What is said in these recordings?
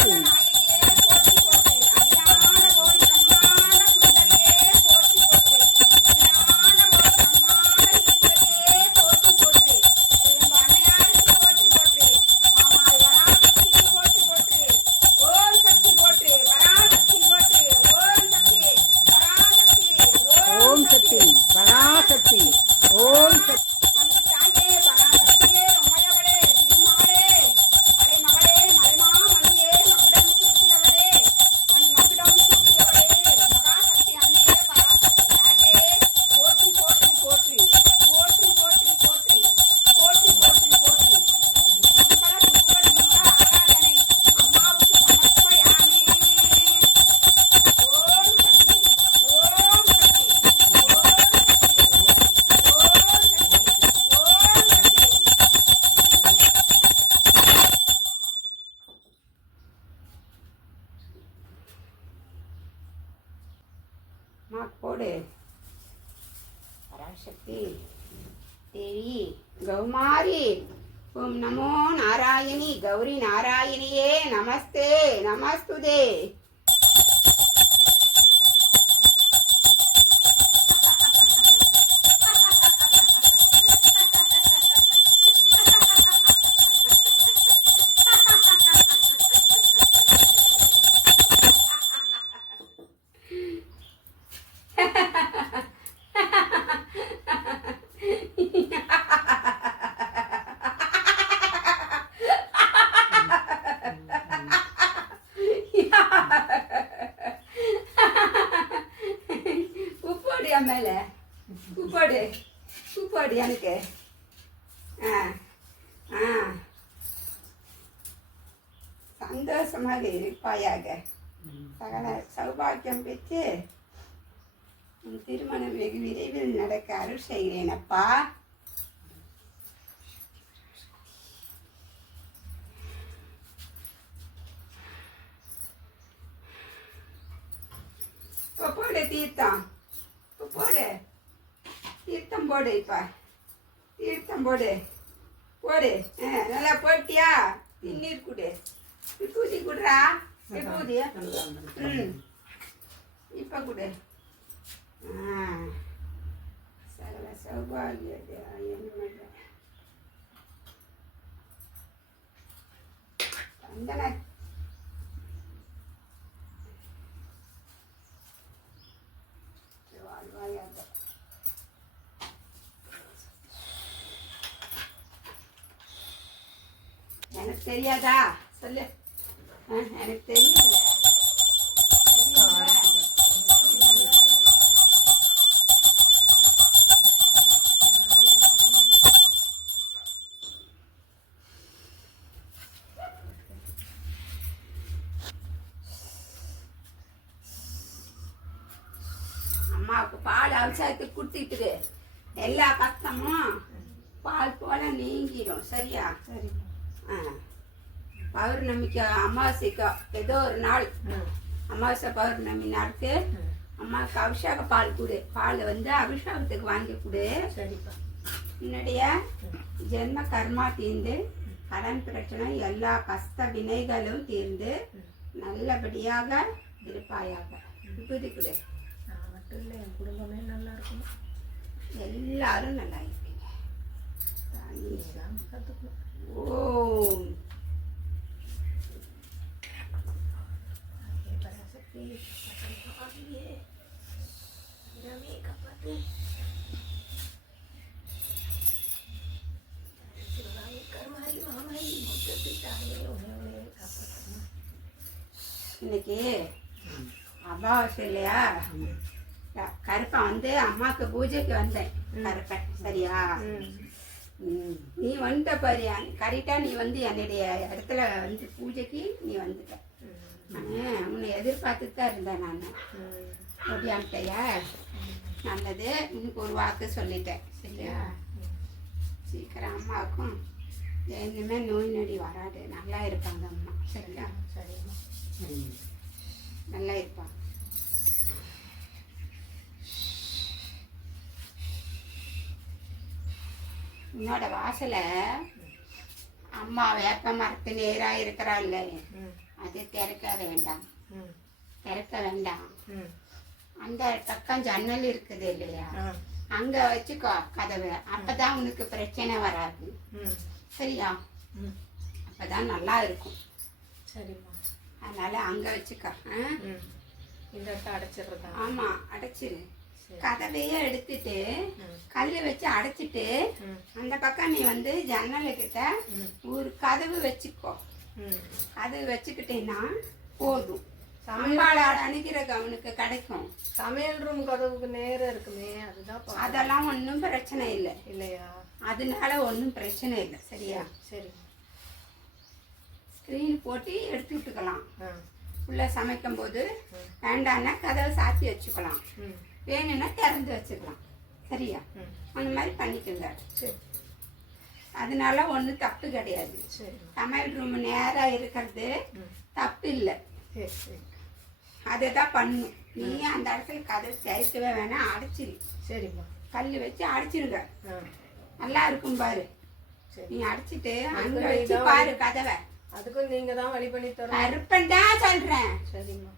பராசக்தி ஓம் சக்தி பராசக்தி ஓம் சக்தி போடு. பராசக்தி தேவி கௌமாரி ஓம் நமோ நாராயணி கௌரி நாராயணியே நமஸ்தே நமஸ்துதே. மேலே உப்பாடு எனக்கு சந்தோஷமாக இருப்பாயாக. சகல சௌபாக்கியம் பெற்று உன் திருமணம் வெகு விரைவில் நடக்க அருள் செய்கிறேன் அப்பா. போடு தீர்த்தம் போடு தீர்த்தம் போடு. இப்ப தீர்த்தம் போடு போடு. நல்லா போட்டியா? நீர் குடு. விபூதி குடுறா. விபூதி இப்ப குடு. சகல சௌபாகிய வந்தன எனக்கு தெரியாதா? சொல்லு. எனக்கு தெரியல. அம்மாவுக்கு பால் அவசரத்துக்கு கொடுத்துட்டு எல்லா கஷ்டமும் பால் போல நீங்கிடும். சரியா? சரி. பௌர்ணமிக்கு அமாவாசைக்கு ஏதோ ஒரு நாள் அமாவாசை பௌர்ணமி நாளுக்கு அம்மாவுக்கு அபிஷேக பால் கொடு. பால் வந்து அபிஷேகத்துக்கு வாங்கி கொடு. சரிப்பா. என்னுடைய ஜென்ம கர்மா தீர்ந்து கடன் பிரச்சனை எல்லா கஷ்ட வினைகளும் தீர்ந்து நல்லபடியாக இருப்பாயாக. விபூதி கொடு. நான் மட்டும் இல்லை, என் குடும்பமே நல்லா இருக்கும். எல்லாரும் நல்லா இருப்பீங்க. கற்றுக்கணும். ஓம் பராசக்தி காப்பாத்து. இன்னைக்கு அமாவாசை இல்லையா? கருப்பன் வந்து அம்மாவுக்கு பூஜைக்கு வந்தேன். கருப்பன் சரியா? நீ வந்துட்ட பாரு. கரெக்டா நீ வந்து என்னுடைய இடத்துல வந்து பூஜைக்கு நீ வந்துட்ட. உன்னை எதிர்பார்த்துட்டு தான் இருந்தேன் நான். ஓடியான்ட்டையா? நல்லது. உனக்கு ஒரு வாக்கு சொல்லிட்டேன். சரியா? சீக்கிரம் அம்மாவுக்கும் இனிமே நோய் நொடி வராது. நல்லா இருப்பாங்க அம்மா. சரியா? சரிம்மா. நல்லா இருப்பாங்க. உன்னோட வாசல அம்மா வேப்ப மரத்து நேராக இருக்கிறாள். அது திறக்க வேண்டாம், ம் திறக்க வேண்டாம். ம் அந்த பக்கம் ஜன்னல் இருக்குது இல்லையா, ஆ அங்க வச்சுக்கோ கதவை. அப்பதான் உனக்கு பிரச்சனை வராது. ம் சரியா? ம் அப்பதான் நல்லா இருக்கும். சரிம்மா. அதனால அங்க வச்சுக்கோ. ம் இந்த இடத்த அடைச்சிடுறதா? ஆமா, அடைச்சிரு. சரி. கதவையே எடுத்துட்டு ம் கல் வச்சு அடைச்சிட்டு ம் அந்த பக்கம் நீ வந்து ஜன்னலுக்கிட்ட ம் ஒரு கதவு வச்சுக்கோ. ம் கதவு வச்சுக்கிட்டேன்னா போதும். சமையல் அம்பாளோட அணுகிற அவனுக்கு கிடைக்கும். சமையல் ரூம் கதவுக்கு நேரம் இருக்குமே, அதுதான் பார்க்கணும். அதெல்லாம் ஒன்றும் பிரச்சனை இல்லை. இல்லையா? அதனால ஒன்றும் பிரச்சனை இல்லை. சரியா? சரி. ஸ்க்ரீன் போட்டு எடுத்து விட்டுக்கலாம். ஆ உள்ள சமைக்கும் போது ம் வேண்டான்னா கதவை சாத்தி வச்சுக்கலாம், ம் வேணும்னா திறந்து வச்சுக்கலாம். சரியா? ம் அந்த மாதிரி பண்ணிக்கோங்க. சரி அதனால ஒன்றும் தப்பு கிடையாது. சரி சமையல் ரூம் நேராக இருக்கிறது ம் தப்பு இல்லை. சரி சரி அதை தான் பண்ணணும். நீ அந்த இடத்துல கதவை திறக்கவே வேணாம், அடைச்சிரு. சரிம்மா. கல் வச்சு அடைச்சிருங்க. ஆ நல்லா இருக்கும் பாரு. சரி. நீ அடைச்சிட்டு அங்க அதுக்கு வச்சு நீதான் பாரு கதவை. அதுக்கும் நீங்க தான் வழி பண்ணி தரணும். கருப்பன் தான் சொல்றேன். சரிம்மா.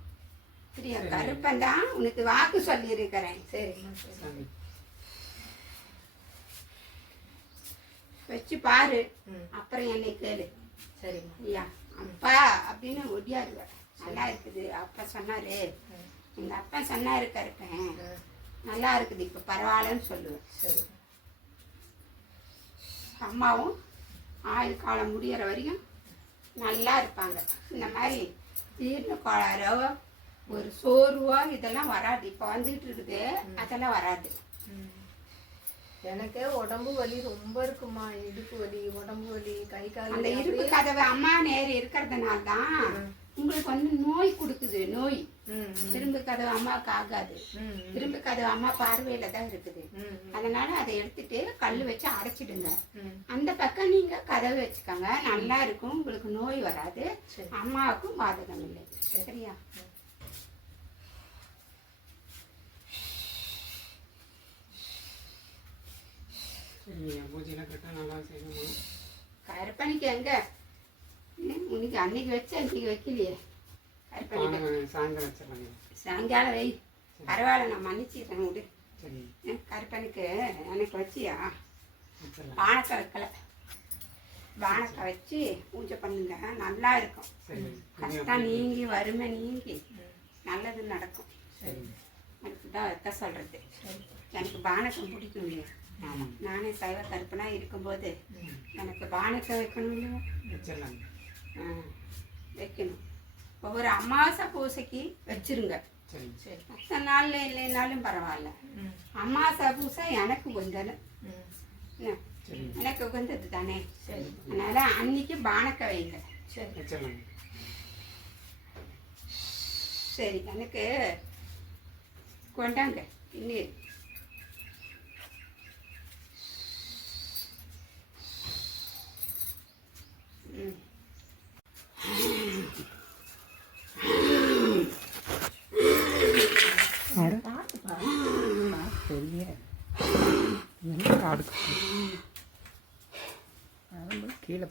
சரியா? கருப்பன் தான் உனக்கு வாக்கு சொல்லி இருக்கிறேன். சரிம்மா. சரி. வச்சு பாரு, ம் அப்புறம் என்னை கேளு. சரிம்மா. ஐயா அப்பா அப்படின்னு ஒடியாருவ. நல்லா இருக்குது அப்பா சொன்னாரு, ம் எங்க அப்பா சொன்னாரு கருப்பேன், ஆ நல்லா இருக்குது இப்ப பரவாயில்லன்னு சொல்லுவேன். சரி. அம்மாவும் ஆயுள் காலம் முடியிற வரையும் நல்லா இருப்பாங்க. இந்த மாதிரி ஜீரண கோளாறோ ஒரு சோர்வோ இதெல்லாம் வராது. இப்போ வந்துகிட்டு இருக்குது, அதெல்லாம் வராது. ம் எனக்கே உடம்பு வலி ரொம்ப இருக்குமா, இடுப்பு வலி, உடம்பு வலி, கை கால் அந்த வலி. இருப்பு கதவை அம்மா நேரம் இருக்கிறதுனால தான் உங்களுக்கு வந்து நோய் கொடுக்குது. நோய் ம் திரும்பு கதவு அம்மாவுக்கு ஆகாது. ம் திரும்பு கதவு அம்மா பார்வையில தான் இருக்குது. ம் அதனால அதை எடுத்துட்டு கல் வச்சு அடைச்சிடுங்க. ம் அந்த பக்கம் நீங்க கதவு வச்சுக்கோங்க, நல்லா இருக்கும், உங்களுக்கு நோய் வராது, சரி. அம்மாவுக்கும் பாதகம் இல்லை. சரியா? பூஜைலாம் கரெக்டாக நல்லா செய்யணும். கருப்பணிக்கு எங்க உனக்கு அன்னைக்கு வச்ச இன்னைக்கு வைக்கலையே. கருப்பணிக்கு சாயந்தரம் வச்சிடலாங்க. சாயங்காலம் வை. பரவாயில்ல, நான் மன்னிச்சிடுறேன் விடு. சரி கருப்பனுக்கு எனக்கு வச்சியா வச்சிடலாம். பானக்காய் வைக்கல. பானக்காய் வச்சு பூஜை பண்ணுங்க, நல்லா இருக்கும். சரி கஷ்டம் நீங்கி வறுமை நீங்கி நல்லது நடக்கும். சரி எனக்கு தான் வைக்க சொல்றது. எனக்கு பானக்கம் பிடிக்கும் இல்லையா, ஆமாம் நானே சைவ கருப்பனா இருக்கும்போது எனக்கு பானக்கம் வைக்கணும் இல்லையா, வச்சிடலாங்க. வைக்கணும். ஒவ்வொரு அமாவாசை பூசைக்கு வச்சிருங்க. சரி சரி. மற்ற நாள்ல இல்லைனாலும் பரவாயில்ல. ம் அமாவாசை பூசை எனக்கு உகந்தது. ம் என்ன? சரி எனக்கு உகந்தது தானே. சரி. அதனால அன்னைக்கு பானக்க வைங்க. சரி. வச்சிடலாங்க. சரி, எனக்கு கொண்டாங்க இன்னும். ம் கீழே